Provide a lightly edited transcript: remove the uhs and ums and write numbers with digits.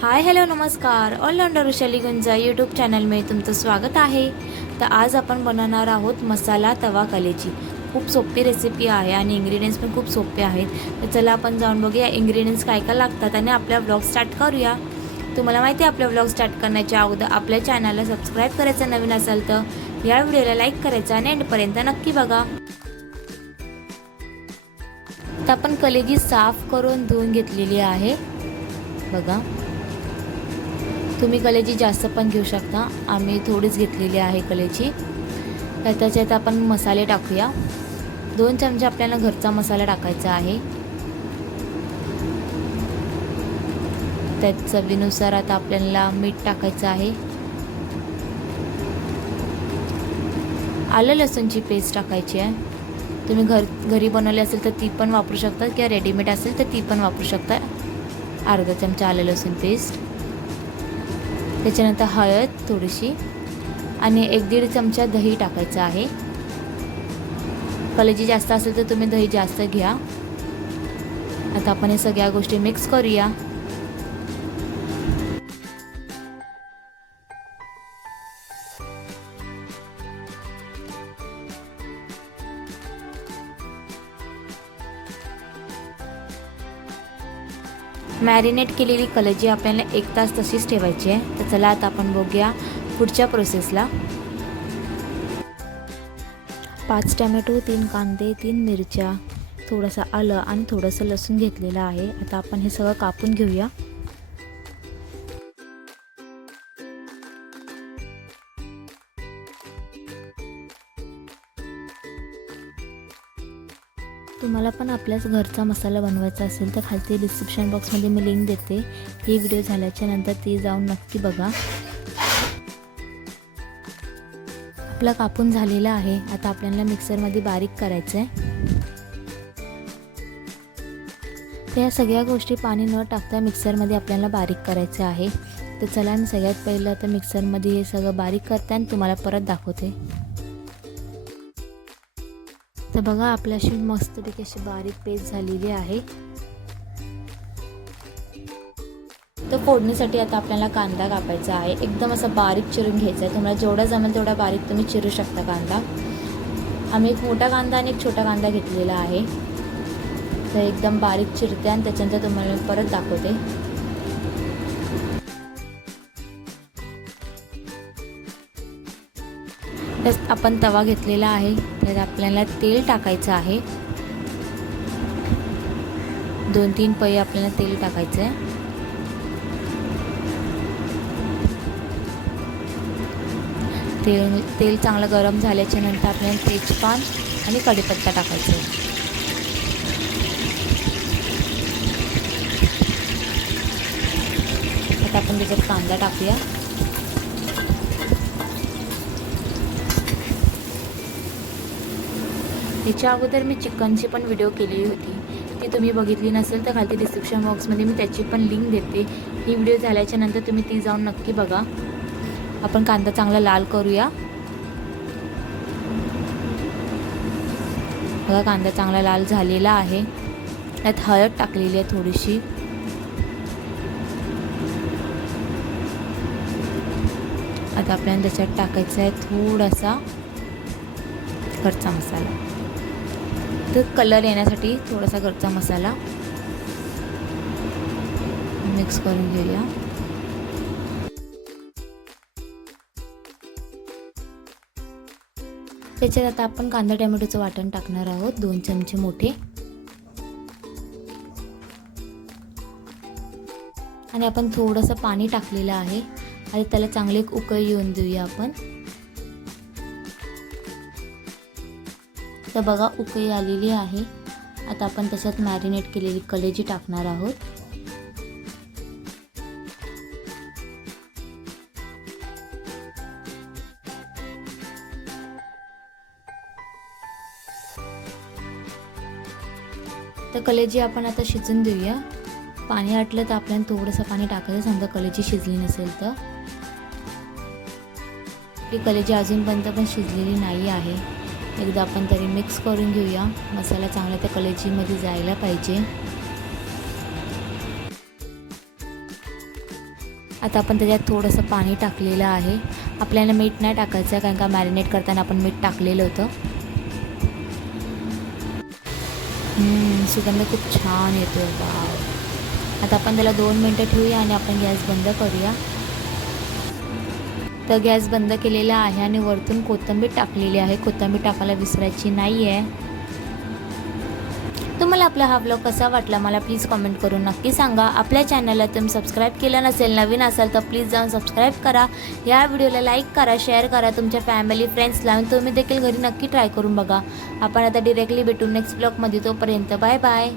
Hi hello नमस्कार. All-rounder Vrushali गुंजा YouTube चॅनलमध्ये तुमचं स्वागत आहे. तर आज आपण बनवणार आहोत मसाला तवा कलेजी. खूप सोपी रेसिपी आहे आणि इंग्रेडियंट्स पण खूप सोपे आहेत. तर चला आपण जाऊन बघूया इंग्रेडियंट्स काय काय लागतात आणि आपला व्लॉग स्टार्ट करूया. तुम्हाला माहिती आहे आपला व्लॉग स्टार्ट करण्याच्या अगोदर आपल्या चॅनलला सबस्क्राईब करायचं नवीन असेल तर या व्हिडिओला लाईक करायचं आणि एंडपर्यंत नक्की बघा. तर आपण कलेजी साफ करून धुवून घेतलेली आहे बघा. तुम्ही कलेजी जास्त पण घेऊ शकता. आम्ही थोडीच घेतलेली आहे कलेजी. तर त्याच्यात आपण मसाले टाकूया. 2 चमचे आपल्याला घरचा मसाला टाकायचा आहे. त्यात चवीनुसार आता आपल्याला मीठ टाकायचं आहे. आलं लसूणची पेस्ट टाकायची आहे. तुम्ही घरी बनवली असेल तर ती पण वापरू शकता किंवा रेडीमेड असेल तर ती पण वापरू शकता. अर्धा चमचा आलं लसूण पेस्ट. त्याच्यानंतर हळद थोडीशी आणि 1-1.5 चमचा दही टाकायचं आहे. कलेजी जास्त असेल तर तुम्ही दही जास्त घ्या. आता आपण हे सगळ्या गोष्टी मिक्स करूया. मॅरिनेट केलेली कलेजी आपल्याला 1 तास तशीच ठेवायची आहे. तर चला आता आपण बघूया पुढच्या प्रोसेसला. 5 टोमॅटो, 3 कांदे, 3 मिरच्या, थोडंसं आलं आणि थोडंसं लसूण घेतलेलं आहे. आता आपण हे सगळं कापून घेऊया. तुम्हाला पण आपल्याच घरचा मसाला बनवायचा असेल तर खालती डिस्क्रिप्शन बॉक्समध्ये मी लिंक देते. ही व्हिडिओ झाल्याच्या नंतर ती जाऊन नक्की बघा. आपला कापून झालेला आहे. आता आपल्याला मिक्सरमध्ये बारीक करायचं आहे. तर या सगळ्या गोष्टी पाणी न टाकता मिक्सरमध्ये आपल्याला बारीक करायचं आहे. तर चला मी सगळ्यात पहिलं आता मिक्सरमध्ये हे सगळं बारीक करते आणि तुम्हाला परत दाखवते. तर बघा आपल्याशी मस्तपैकी अशी बारीक पेस्ट झालेली आहे. तर फोडणीसाठी आता आपल्याला कांदा कापायचा आहे. एकदम असा बारीक चिरून घ्यायचा आहे. तुम्हाला जेवढा जमेल तेवढा बारीक तुम्ही चिरू शकता कांदा. आम्ही एक मोठा कांदा आणि एक छोटा कांदा घेतलेला आहे. तर एकदम बारीक चिरते आणि त्याच्यानंतर तुम्हाला परत दाखवते. आपण तवा घेतलेला आहे. त्यात आपल्याला तेल टाकायचं आहे. 2-3 पळी आपल्याला तेल टाकायचं आहे. तेल चांगलं गरम झाल्याच्या नंतर आपल्याला तेजपान आणि कढीपत्ता टाकायचा आहे. आता आपण त्याच्यात कांदा टाकूया. त्याच्या अगोदर मी चिकनची पण व्हिडिओ केलेली होती. ती तुम्ही बघितली नसेल तर खालती डिस्क्रिप्शन बॉक्समध्ये मी त्याची पण लिंक देते. ही व्हिडिओ झाल्याच्या नंतर तुम्ही ती जाऊन नक्की बघा. आपण कांदा चांगला लाल करूया. बघा कांदा चांगला लाल झालेला आहे. त्यात हळद टाकलेली आहे थोडीशी. आता आपल्याला त्याच्यात टाकायचा आहे थोडासा घरचा मसाला. तर कलर येण्यासाठी थोडासा घरचा मसाला मिक्स करून घेऊया. त्याच्यात आता आपण कांदा टोमॅटोचं वाटण टाकणार आहोत. 2 चमचे मोठे. आणि आपण थोडंसं पाणी टाकलेलं आहे आणि त्याला चांगली एक उकळी येऊन देऊया आपण. तर बघा उकळी आलेली आहे. आता आपण त्याच्यात मॅरिनेट केलेली कलेजी टाकणार आहोत. तर कलेजी आपण आता शिजून देऊया. पाणी आटलं तर आपल्याला थोडंसं पाणी टाकायचं समजा कलेजी शिजली नसेल तर. ही कलेजी अजूनपर्यंत पण शिजलेली नाही आहे. एकदा आपण तरी मिक्स करून घेऊया. मसाला चांगला त्या कलेजीमध्ये जायला पाहिजे. आता आपण त्याच्यात थोडंसं पाणी टाकलेलं आहे. आपल्याला मीठ नाही टाकायचं आहे कारण का मॅरिनेट करताना आपण मीठ टाकलेलं होतं. सुगंध खूप छान येतो. वाव. आता आपण त्याला 2 मिनटं ठेवूया आणि आपण गॅस बंद करूया. तर गॅस बंद केलेला आहे आणि वरतून कोथिंबीर टाकलेली आहे. कोथिंबीर टाकायला विसरायची नाही आहे. तुम्हाला आपला हा व्लॉग कसा वाटला मला प्लीज कमेंट करून नक्की सांगा. आपल्या चॅनलला तुम्ही सबस्क्राईब केलं नसेल, नवीन असाल तर प्लीज जाऊन सबस्क्राईब करा. या व्हिडिओला लाईक करा, शेअर करा तुमच्या फॅमिली फ्रेंड्सला. तुम्ही देखील घरी नक्की ट्राय करून बघा. आपण आता डिरेक्टली भेटू नेक्स्ट व्लॉगमध्ये. तोपर्यंत बाय बाय.